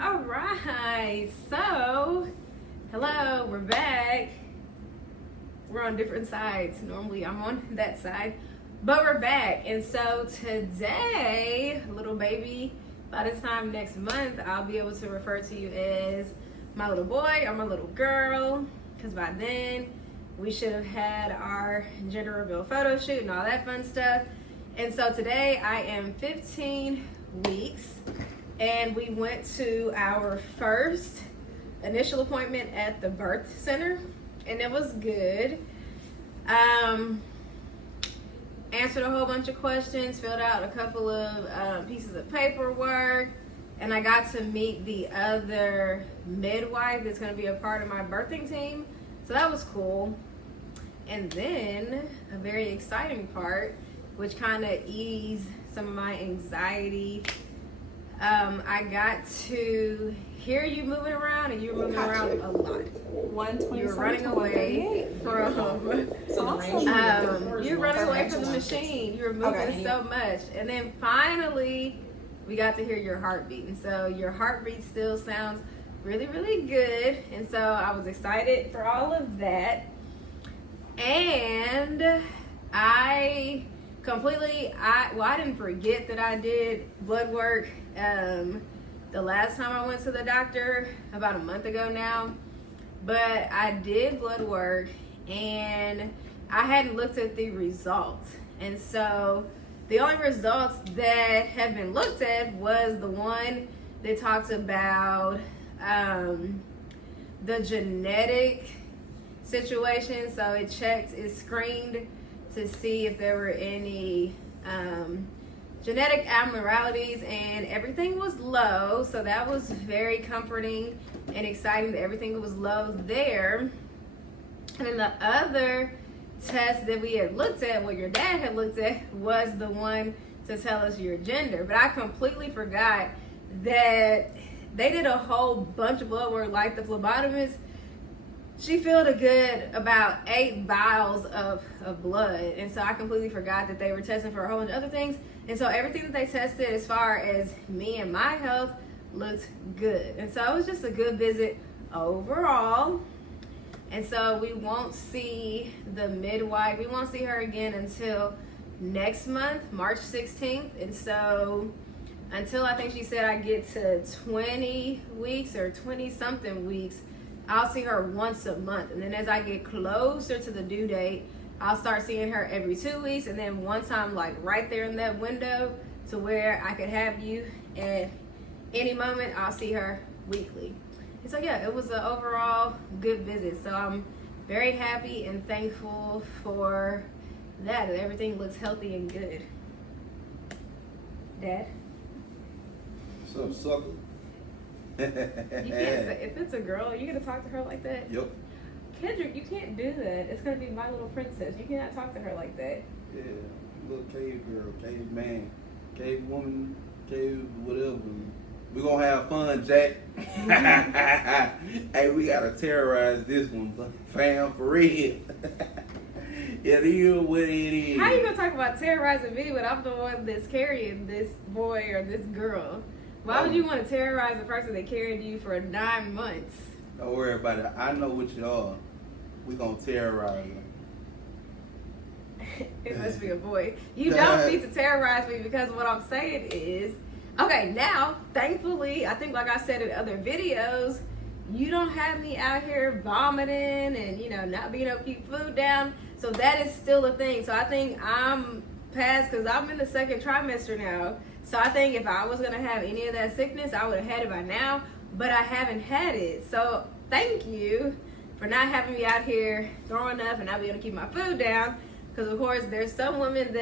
All right, so hello, we're back. We're on different sides. Normally I'm on that side, but we're back. And so today, little baby, by the time next month, I'll be able to refer to you as my little boy or my little girl, because by then we should have had our gender reveal photo shoot and all that fun stuff. And so today I am 15 weeks and we went to our first initial appointment at the birth center and it was good. Answered a whole bunch of questions, filled out a couple of pieces of paperwork, and I got to meet the other midwife that's going to be a part of my birthing team. So that was cool. And then a very exciting part, which kind of eased some of my anxiety. I got to hear you moving around, and you were moving around a lot. You were running away from. You were running away from the machine. You were moving so much, and then finally, we got to hear your heartbeat. And so your heartbeat still sounds really, really good. And so I was excited for all of that. And I didn't forget that I did blood work the last time I went to the doctor, about a month ago now. But I did blood work and I hadn't looked at the results. And so the only results that have been looked at was the one that talks about the genetic situation. So it screened to see if there were any genetic abnormalities, and everything was low. So that was very comforting and exciting that everything was low there. And then the other test that we had looked at, what your dad had looked at, was the one to tell us your gender. But I completely forgot that they did a whole bunch of blood work, like the phlebotomist. She filled a good about 8 vials of blood. And so I completely forgot that they were testing for a whole bunch of other things. And so everything that they tested as far as me and my health looked good. And so it was just a good visit overall. And so we won't see the midwife. We won't see her again until next month, March 16th. And so until I think she said I get to 20 weeks or 20 something weeks, I'll see her once a month. And then as I get closer to the due date, I'll start seeing her every 2 weeks. And then once I'm like right there in that window to where I could have you at any moment, I'll see her weekly. And so yeah, it was an overall good visit. So I'm very happy and thankful for that. Everything looks healthy and good. Dad? What's up, sucker? You can't say, if it's a girl, you're gonna talk to her like that? Yep. Kendrick, you can't do that. It's gonna be my little princess. You cannot talk to her like that. Yeah, little cave girl, cave man, cave woman, cave whatever. We gonna have fun, Jack. Hey, we gotta terrorize this one, fam, for real. It is what it is. How you gonna talk about terrorizing me when I'm the one that's carrying this boy or this girl? Why would you want to terrorize the person that carried you for 9 months? Don't worry about it. I know what you are. We gonna terrorize them. It must be a boy. You don't need to terrorize me, because what I'm saying is, okay, now, thankfully, I think like I said in other videos, you don't have me out here vomiting and, not being able to keep food down. So that is still a thing. So I think I'm past, because I'm in the 2nd trimester now. So I think if I was going to have any of that sickness, I would have had it by now. But I haven't had it. So thank you for not having me out here throwing up and not being able to keep my food down. Because, of course, there's some women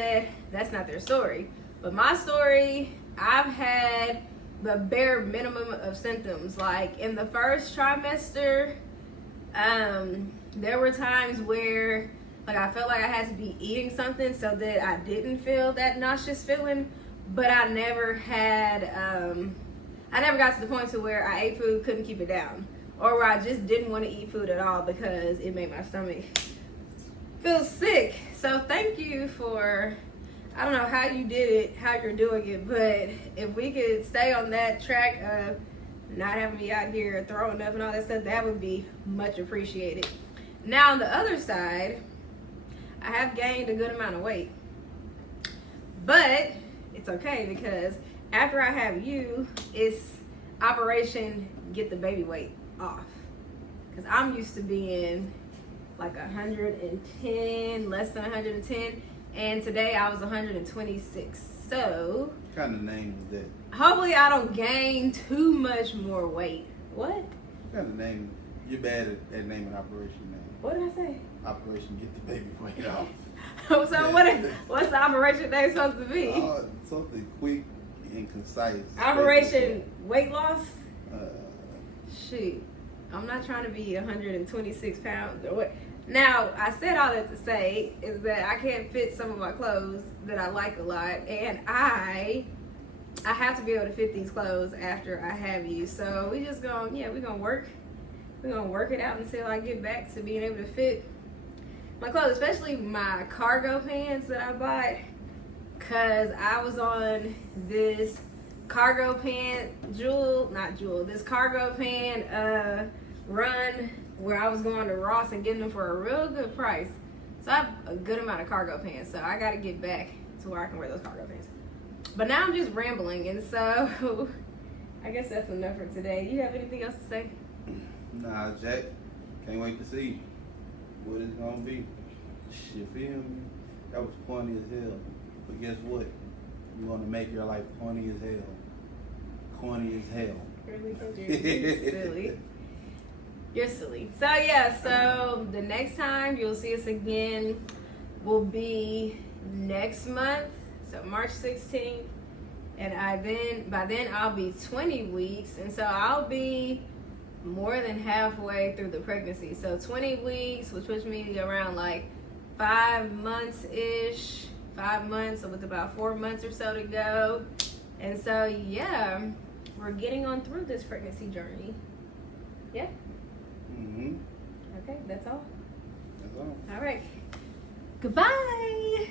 that's not their story. But my story, I've had the bare minimum of symptoms. Like in the 1st trimester, there were times where I felt like I had to be eating something so that I didn't feel that nauseous feeling. But I never had, I never got to the point to where I ate food, couldn't keep it down. Or where I just didn't want to eat food at all because it made my stomach feel sick. So thank you for I don't know how you did it, how you're doing it, but if we could stay on that track of not having me out here throwing up and all that stuff, that would be much appreciated. Now on the other side, I have gained a good amount of weight, but it's okay because after I have you, it's Operation Get the Baby Weight Off. Because I'm used to being like 110, less than 110, and today I was 126. So What kind of name is that? hopefully I don't gain too much more weight. What? What kind of name? You're bad at naming operation name. What did I say? Operation Get the Baby Weight Off. So what's the operation name supposed to be? Something quick and concise. Operation Weight Loss? Uh, Shoot, I'm not trying to be 126 pounds. Now, I said all that to say is that I can't fit some of my clothes that I like a lot, and I have to be able to fit these clothes after I have you. So we're gonna work it out until I get back to being able to fit my clothes, especially my cargo pants that I bought, cause I was on this cargo pant this cargo pant run where I was going to Ross and getting them for a real good price. So I have a good amount of cargo pants, so I got to get back to where I can wear those cargo pants. But now I'm just rambling, and so I guess that's enough for today. Do you have anything else to say? Nah, Jack. Can't wait to see what it's gonna be. Shit, feel me? That was corny as hell. But guess what? You want to make your life corny as hell. Corny as hell. You're silly. You're silly. So yeah, so the next time you'll see us again will be next month, so March 16th. And by then I'll be 20 weeks, and so I'll be more than halfway through the pregnancy. So 20 weeks, which puts me around like 5 months-ish. 5 months, so with about 4 months or so to go. And so yeah, we're getting on through this pregnancy journey. Yeah? Mm-hmm. Okay, that's all. That's all. All right. Goodbye.